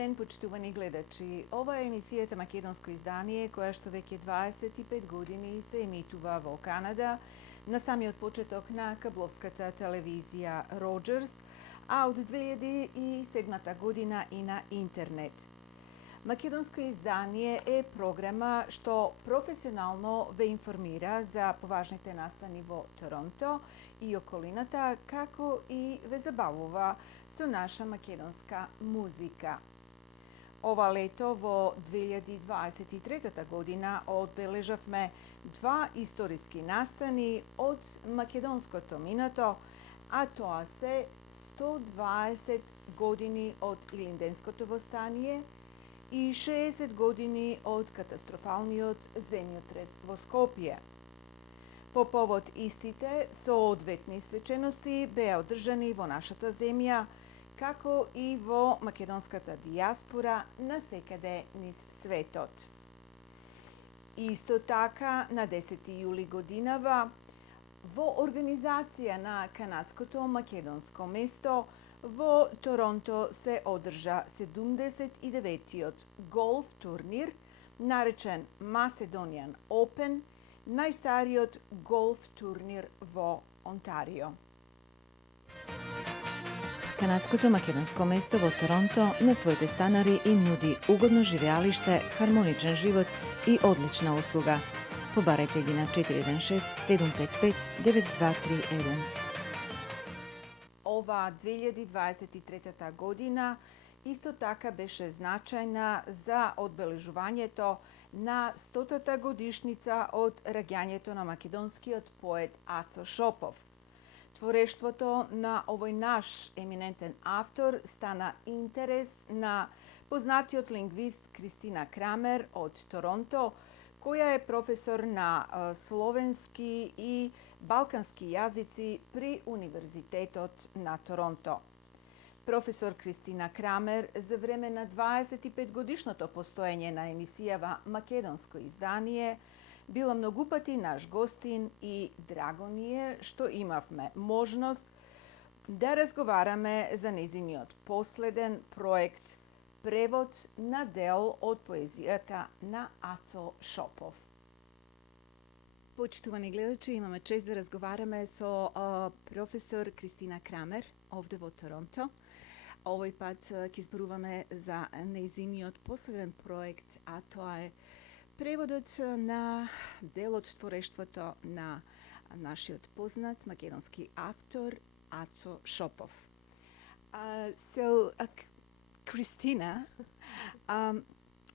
ден, почитувани гледачи. Ова е емисијата Македонско издание, која што веќе 25 години се емитува во Канада, на самиот почеток на кабловската телевизија Роджерс, а од 2007 година и на интернет. Македонско издание е програма што професионално ве информира за поважните настани во Торонто и околината, како и ве забавува со наша македонска музика. Ова лето во 2023 година одбележавме два историски настани од македонското минато, а тоа се 120 години од Илинденското востание и 60 години од катастрофалниот земјотрес во Скопје. По повод истите, соодветни свечености беа одржани во нашата земја, како и во македонската дијаспора насекаде низ светот. Исто така, на 10 јули годинава, во организација на канадското македонско место, во Торонто се одржа 79-тиот голф турнир, наречен Macedonian Open, најстариот голф турнир во Онтарио. Канадското македонско место во Торонто на своите станари им нуди угодно живеалиште, хармоничен живот и одлична услуга. Побарете ги на 416-755-9231. Ова 2023 година исто така беше значајна за одбележувањето на 100-та годишница од раѓањето на македонскиот поет Ацо Шопов. Творештвото на овој наш еминентен автор стана интерес на познатиот лингвист Кристина Крамер од Торонто, која е професор на словенски и балкански јазици при Универзитетот на Торонто. Професор Кристина Крамер за време на 25 годишното постоење на емисијава Македонско издание била многу пати наш гостин и драго ни е што имавме можност да разговараме за нејзиниот последен проект превод на дел од поезијата на Ацо Шопов. Почитувани гледачи, имаме чест да разговараме со професор Кристина Крамер овде во Торонто. Овој пат ќе зборуваме за нејзиниот последен проект, а тоа е преводот на дел од творештвото на нашиот познат македонски автор Ацо Шопов. Christina,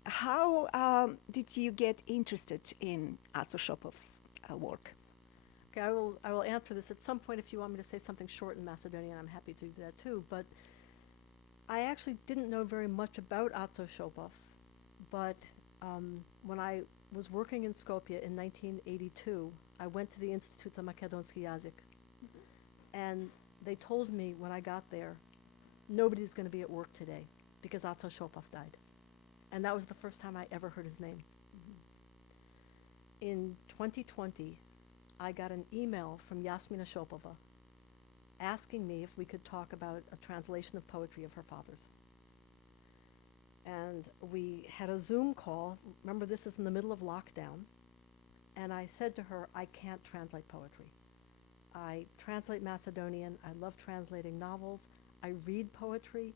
how did you get interested in Ацо Shopov's work? Okay, I will answer this at some point. If you want me to say something short in Macedonian, I'm happy to do that too. But I actually didn't know very much about Ацо Шопов, but when I was working in Skopje in 1982, I went to the Institute za Makedonski Jazyk, and they told me when I got there, nobody's going to be at work today because Ацо Шопов died. And that was the first time I ever heard his name. In 2020, I got an email from Yasmina Shopova asking me if we could talk about a translation of poetry of her father's. And we had a Zoom call. Remember, this is in the middle of lockdown. And I said to her, I can't translate poetry. I translate Macedonian. I love translating novels. I read poetry.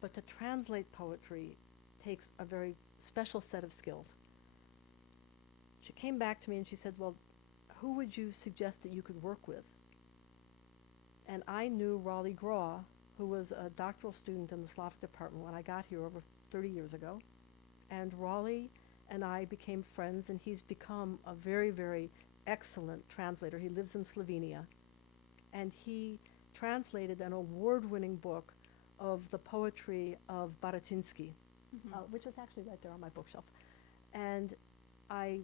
But to translate poetry takes a very special set of skills. She came back to me and she said, well, who would you suggest that you could work with? And I knew Raleigh Graw, who was a doctoral student in the Slavic department when I got here over 30 years ago. And Raleigh and I became friends, and he's become a very, very excellent translator. He lives in Slovenia. And he translated an award-winning book of the poetry of Baratinsky, which is actually right there on my bookshelf. And I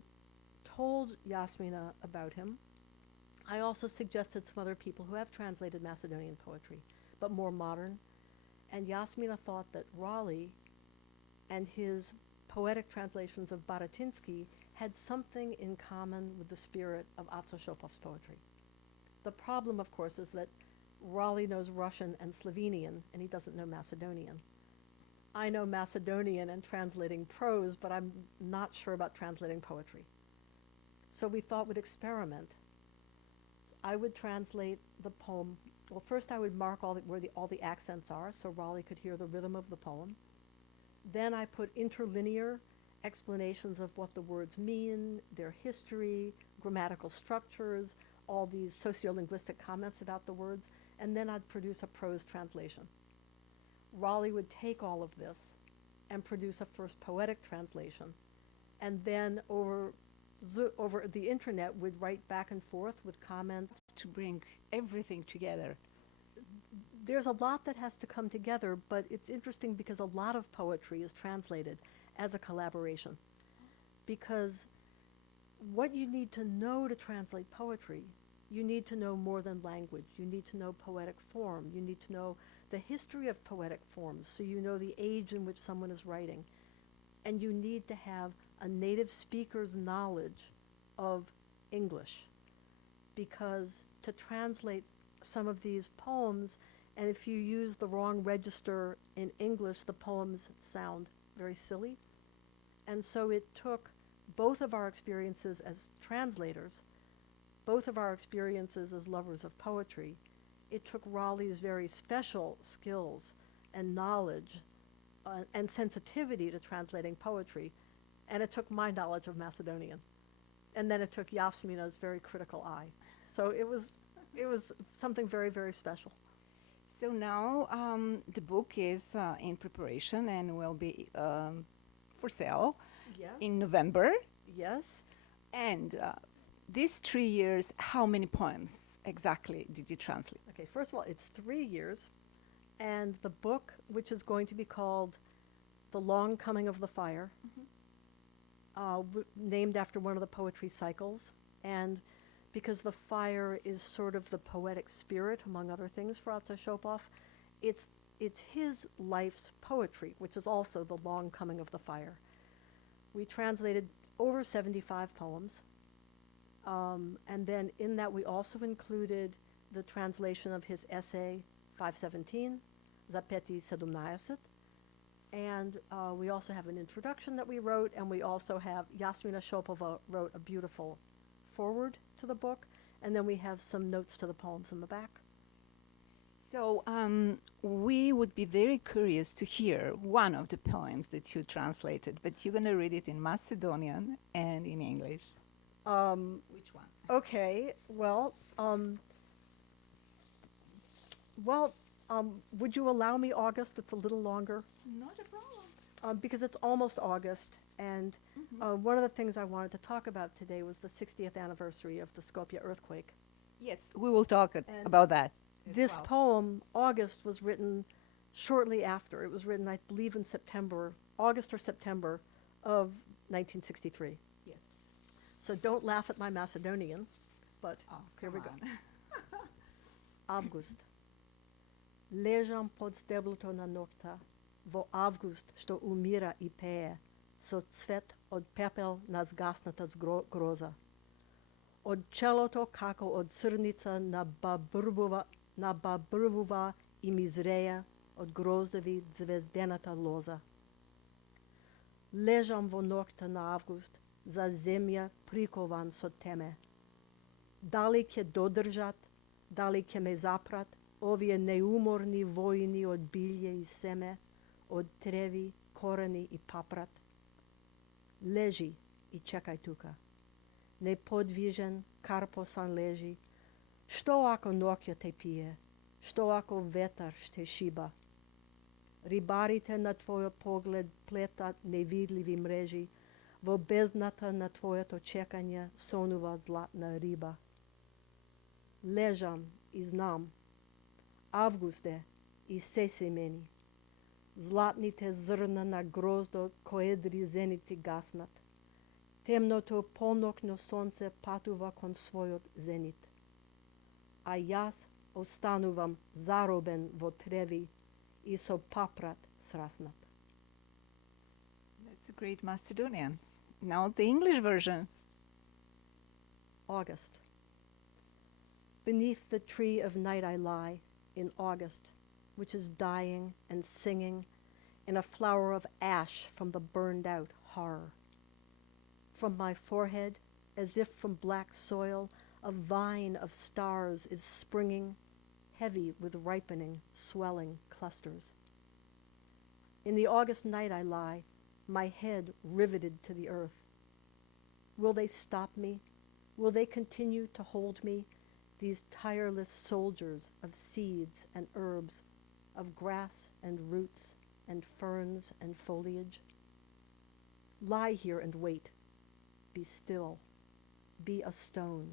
told Yasmina about him. I also suggested some other people who have translated Macedonian poetry, but more modern. And Yasmina thought that Raleigh and his poetic translations of Baratinsky had something in common with the spirit of Ацо Šopov's poetry. The problem, of course, is that Raleigh knows Russian and Slovenian, and he doesn't know Macedonian. I know Macedonian and translating prose, but I'm not sure about translating poetry. So we thought we'd experiment. I would translate the poem. Well, first I would mark where all the accents are so Raleigh could hear the rhythm of the poem. Then I put interlinear explanations of what the words mean, their history, grammatical structures, all these sociolinguistic comments about the words, and then I'd produce a prose translation. Raleigh would take all of this and produce a first poetic translation, and then over the internet would write back and forth with comments. To bring everything together. There's a lot that has to come together, but it's interesting because a lot of poetry is translated as a collaboration. Because what you need to know to translate poetry, you need to know more than language. You need to know poetic form. You need to know the history of poetic forms, so you know the age in which someone is writing. And you need to have a native speaker's knowledge of English, because to translate some of these poems, and if you use the wrong register in English, the poems sound very silly. And so it took both of our experiences as translators, both of our experiences as lovers of poetry, it took Raleigh's very special skills and knowledge and sensitivity to translating poetry, and it took my knowledge of Macedonian. And then it took Yasmina's very critical eye. So it was something very, very special. So now the book is in preparation and will be for sale in November. Yes. And these 3 years, how many poems exactly did you translate? Okay, first of all, it's 3 years. And the book, which is going to be called The Long Coming of the Fire, named after one of the poetry cycles. And because the fire is sort of the poetic spirit, among other things, for Atza Shopov, it's his life's poetry, which is also the long coming of the fire. We translated over 75 poems, and then in that we also included the translation of his essay 517, Zapeti 17, and we also have an introduction that we wrote, and we also have, Yasmina Shopova wrote a beautiful forward to the book, and then we have some notes to the poems in the back. So we would be very curious to hear one of the poems that you translated, but you're going to read it in Macedonian and in English. Which one? Okay, well, would you allow me August? It's a little longer. Not a problem. Because it's almost August, and one of the things I wanted to talk about today was the 60th anniversary of the Skopje earthquake. Yes, we will talk about that. This poem, August, was written shortly after. It was written, I believe, in September, August or September of 1963. Yes. So don't laugh at my Macedonian, but here we go. Август. Ležam pod stebluto na nokta, vo avgust, što umira i peje, so cvet od pepel na zgasnata groza. Od čeloto kako od crnica na babrvuva i mizreja, od grozdovi zvezdenata loza. Ležam vo nokta na avgust, za zemlja prikovan so teme. Da li će dodržat, da li će me zaprat, ovije neumorni vojni od bilje i seme, od trevi, koreni i paprat. Leži i čekaj tuka. Nepodvižen, karposan leži. Što ako nokja te pije? Što ako vetar te šiba? Ribarite na tvoj pogled pleta nevidljivi mreži, vo beznata na tvojeto čekanje sonuva zlatna riba. Ležam i znam, Avguste i sesi meni, zlatnite zrna na grozdo koedri zenici gasnat, temnoto polnokno sonce patuva kon svojot zenit, a jas ostanuvam zaroben vo trevi i so paprat srasnat. That's a great Macedonian. Now the English version. August. Beneath the tree of night I lie in August, which is dying and singing, in a flower of ash from the burned out horror. From my forehead, as if from black soil, a vine of stars is springing, heavy with ripening, swelling clusters. In the August night I lie, my head riveted to the earth. Will they stop me? Will they continue to hold me, these tireless soldiers of seeds and herbs, of grass and roots and ferns and foliage? Lie here and wait. Be still. Be a stone.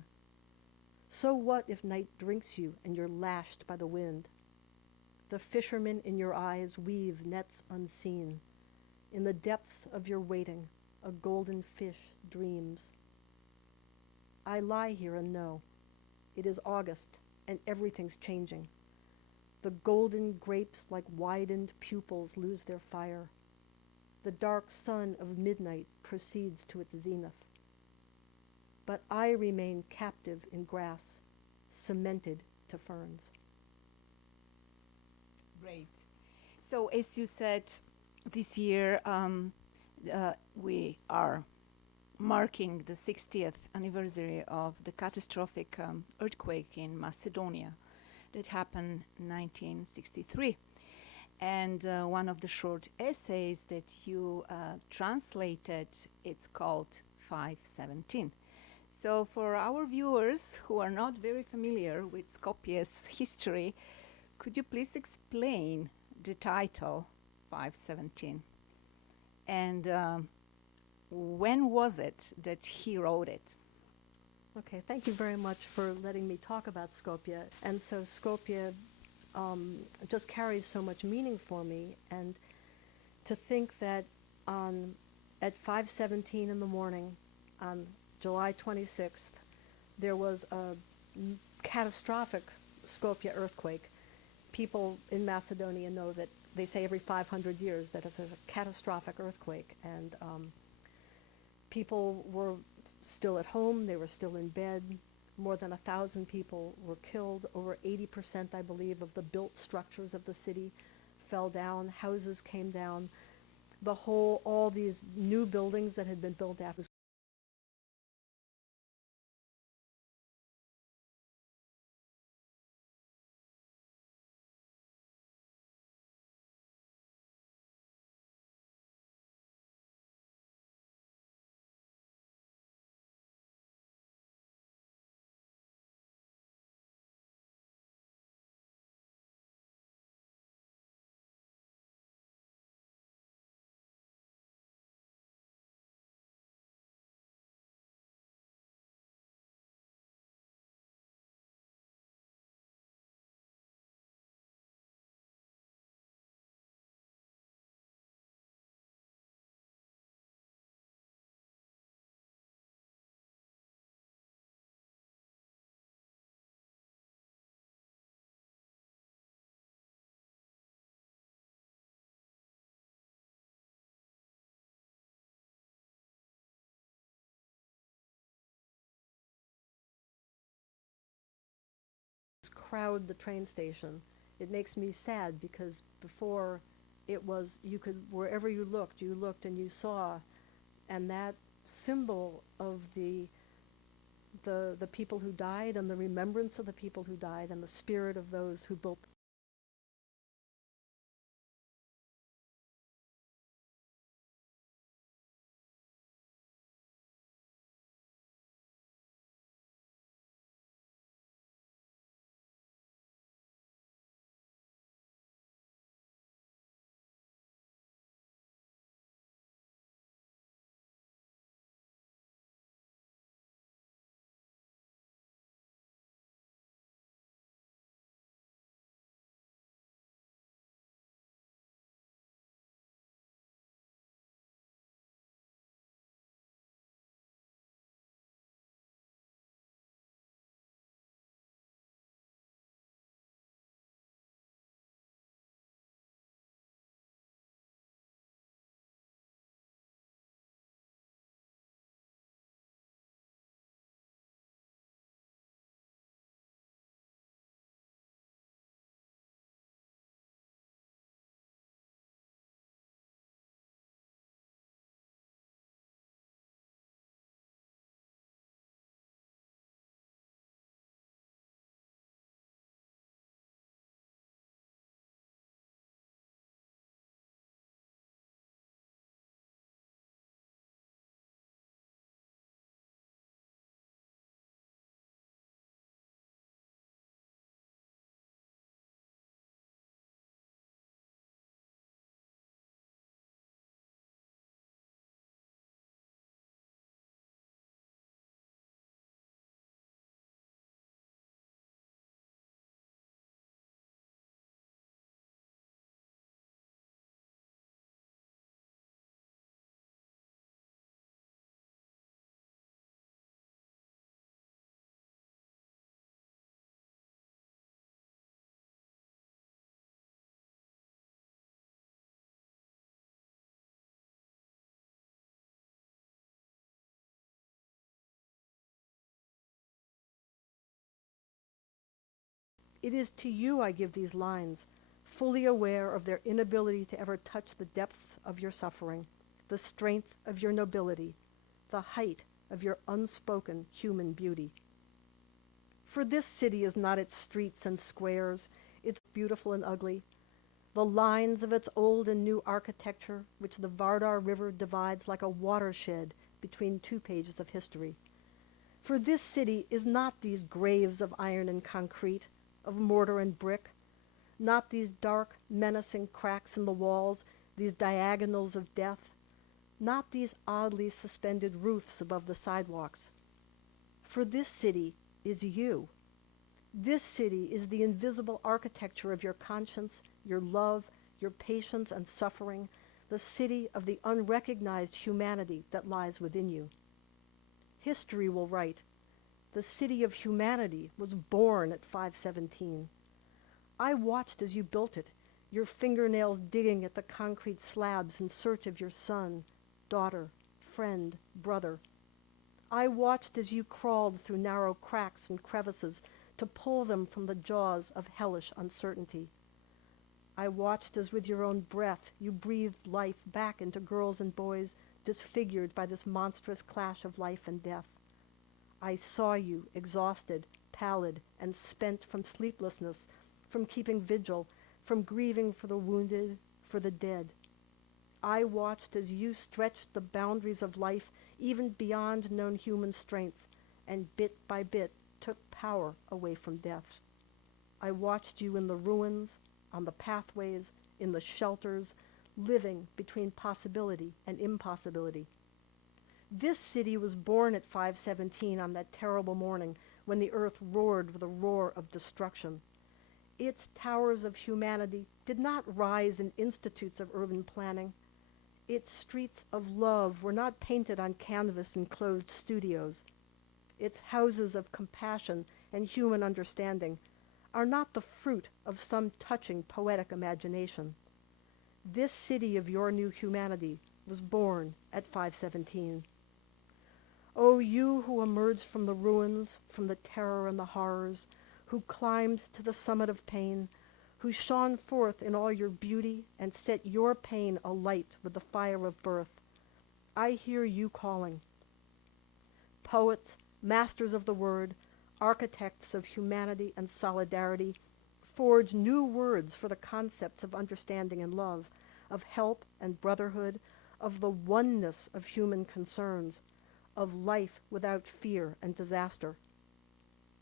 So what if night drinks you and you're lashed by the wind? The fishermen in your eyes weave nets unseen. In the depths of your waiting, a golden fish dreams. I lie here and know. It is August, and everything's changing. The golden grapes like widened pupils lose their fire. The dark sun of midnight proceeds to its zenith. But I remain captive in grass, cemented to ferns. Great. So as you said, this year we are marking the 60th anniversary of the catastrophic earthquake in Macedonia that happened in 1963. And one of the short essays that you translated, it's called 517. So for our viewers who are not very familiar with Skopje's history, could you please explain the title 517? And when was it that he wrote it? Okay, thank you very much for letting me talk about Skopje. And so Skopje just carries so much meaning for me. And to think that at 5:17 in the morning on July 26th, there was a catastrophic Skopje earthquake. People in Macedonia know that they say every 500 years that it's a catastrophic earthquake. And people were still at home, they were still in bed. More than 1,000 people were killed. Over 80%, I believe, of the built structures of the city fell down. Houses came down. All these new buildings that had been built after crowd the train station. It makes me sad because before it was, you could, wherever you looked and you saw, and that symbol of the people who died and the remembrance of the people who died and the spirit of those who built It is to you I give these lines, fully aware of their inability to ever touch the depths of your suffering, the strength of your nobility, the height of your unspoken human beauty. For this city is not its streets and squares, its beautiful and ugly, the lines of its old and new architecture, which the Vardar River divides like a watershed between 2 pages of history. For this city is not these graves of iron and concrete, of mortar and brick, not these dark, menacing cracks in the walls, these diagonals of death, not these oddly suspended roofs above the sidewalks. For this city is you. This city is the invisible architecture of your conscience, your love, your patience and suffering, the city of the unrecognized humanity that lies within you. History will write, the city of humanity was born at 517. I watched as you built it, your fingernails digging at the concrete slabs in search of your son, daughter, friend, brother. I watched as you crawled through narrow cracks and crevices to pull them from the jaws of hellish uncertainty. I watched as with your own breath you breathed life back into girls and boys disfigured by this monstrous clash of life and death. I saw you exhausted, pallid, and spent from sleeplessness, from keeping vigil, from grieving for the wounded, for the dead. I watched as you stretched the boundaries of life even beyond known human strength, and bit by bit took power away from death. I watched you in the ruins, on the pathways, in the shelters, living between possibility and impossibility. This city was born at 517 on that terrible morning when the earth roared with a roar of destruction. Its towers of humanity did not rise in institutes of urban planning. Its streets of love were not painted on canvas in closed studios. Its houses of compassion and human understanding are not the fruit of some touching poetic imagination. This city of your new humanity was born at 517. O you who emerged from the ruins, from the terror and the horrors, who climbed to the summit of pain, who shone forth in all your beauty and set your pain alight with the fire of birth, I hear you calling. Poets, masters of the word, architects of humanity and solidarity, forge new words for the concepts of understanding and love, of help and brotherhood, of the oneness of human concerns, of life without fear and disaster.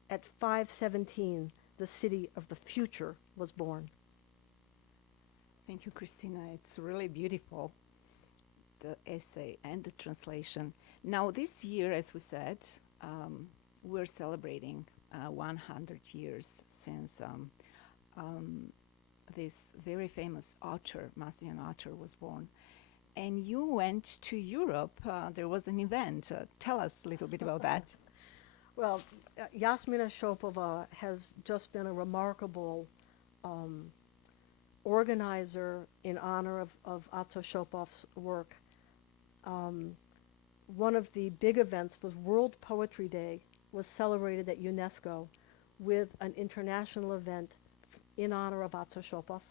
At 517, the city of the future was born. Thank you, Christina. It's really beautiful, the essay and the translation. Now, this year, as we said, we're celebrating 100 years since this very famous author, Macedonian author, was born. And you went to Europe. There was an event. Tell us a little bit about that. Well, Yasmina Shopova has just been a remarkable organizer in honor of Atso Shopov's work. One of the big events was World Poetry Day, was celebrated at UNESCO with an international event in honor of Atso Shopov.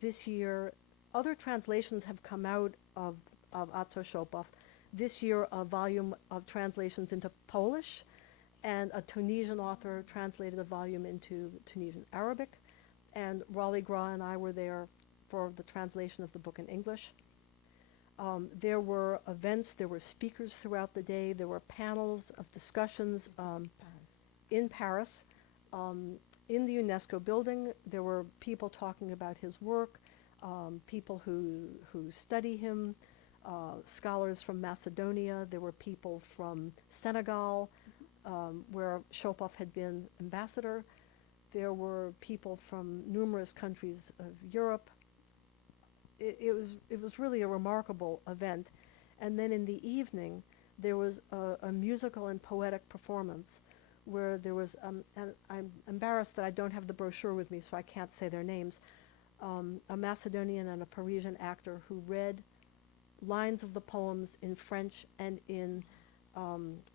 This year, other translations have come out of Atso Shopov. This year, a volume of translations into Polish, and a Tunisian author translated a volume into Tunisian Arabic, and Raleigh Gra and I were there for the translation of the book in English. There were events, there were speakers throughout the day, there were panels of discussions in Paris. In the UNESCO building, there were people talking about his work, people who study him, scholars from Macedonia. There were people from Senegal, where Shopov had been ambassador. There were people from numerous countries of Europe. It was really a remarkable event. And then in the evening, there was a musical and poetic performance where there was, and I'm embarrassed that I don't have the brochure with me, so I can't say their names, a Macedonian and a Parisian actor who read lines of the poems in French and in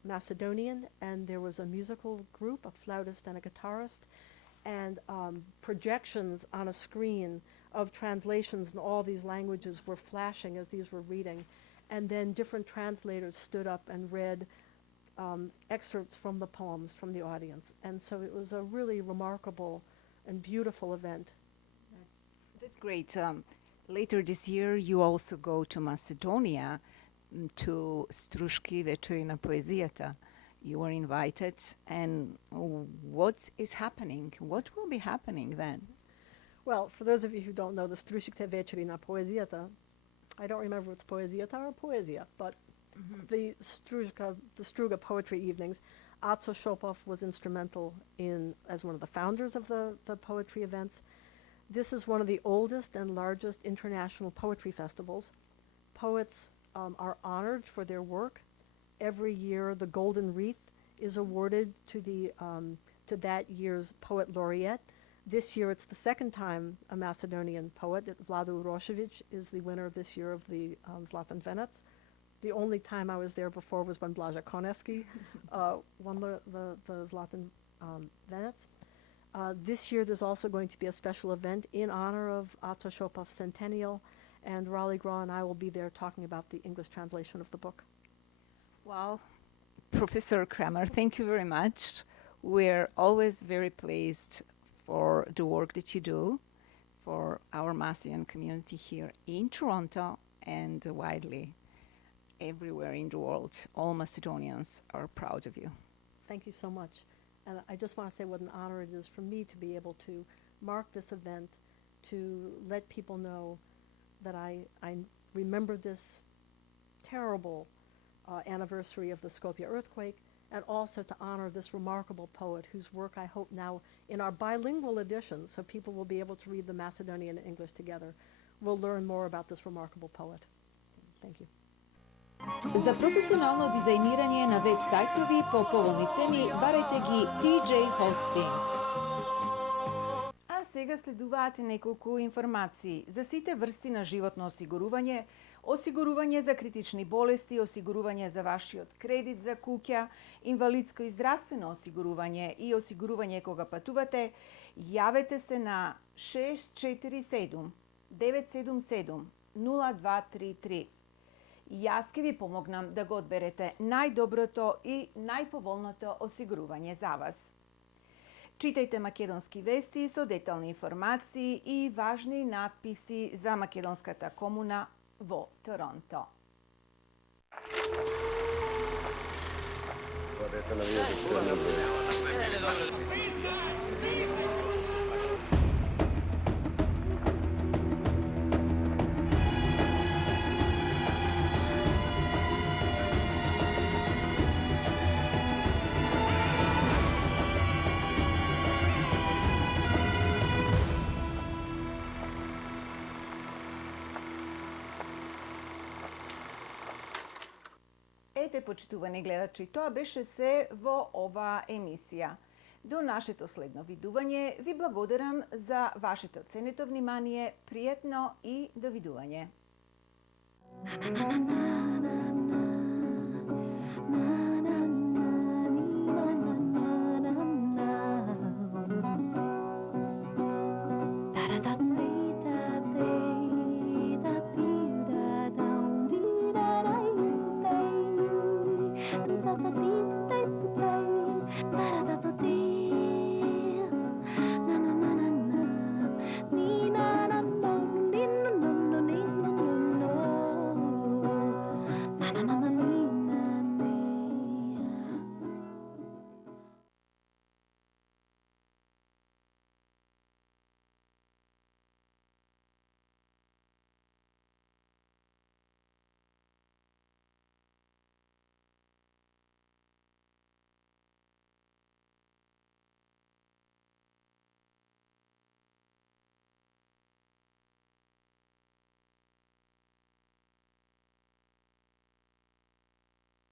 Macedonian, and there was a musical group, a flautist and a guitarist, and projections on a screen of translations in all these languages were flashing as these were reading. And then different translators stood up and read excerpts from the poems from the audience. And so it was a really remarkable and beautiful event. That's great. Later this year, you also go to Macedonia to Struški večerina poezijata. You were invited, and what is happening? What will be happening then? Well, for those of you who don't know the Struške večerina poezijata, I don't remember if it's poezijata or poezija, but the Struga poetry evenings, Aco Šopov was instrumental as one of the founders of the poetry events. This is one of the oldest and largest international poetry festivals. Poets are honored for their work. Every year, the Golden Wreath is awarded to that year's poet laureate. This year, it's the second time a Macedonian poet, Vlado Urošević, is the winner this year of the Zlatan Venac. The only time I was there before was when Blaža Koneski won the Zlatan Venac. This year, there's also going to be a special event in honor of Aco Šopov's centennial, and Raleigh Graw and I will be there talking about the English translation of the book. Well, Professor Kramer, thank you very much. We're always very pleased for the work that you do for our Macedonian community here in Toronto and widely everywhere in the world. All Macedonians are proud of you. Thank you so much. And I just want to say what an honor it is for me to be able to mark this event, to let people know that I remember this terrible anniversary of the Skopje earthquake, and also to honor this remarkable poet whose work I hope now in our bilingual edition, so people will be able to read the Macedonian and English together, we'll learn more about this remarkable poet. Thank you. За професионално дизајнирање на веб сајтови по поволни цени барајте ги TJ Hosting. А сега следуваат неколку информации за сите врсти на животно осигурување, осигурување за критични болести, осигурување за вашиот кредит за куќа, инвалидско и здравствено осигурување и осигурување кога патувате, јавете се на 647 977 0233. Јас ќе ви помогнам да го одберете најдоброто и најповолното осигурување за вас. Читајте македонски вести со детални информации и важни надписи за македонската комуна во Торонто. Ете, почитувани гледачи, тоа беше се во оваа емисија. До нашето следно видување ви благодарам за вашето ценето внимание, пријатно и довидување.